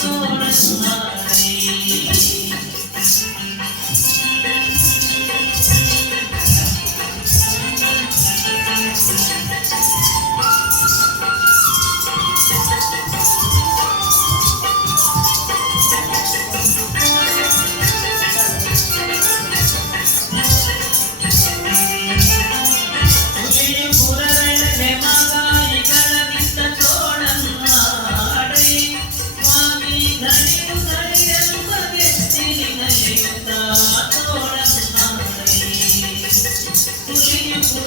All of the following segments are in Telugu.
stories alive.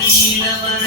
నీలవర్ణ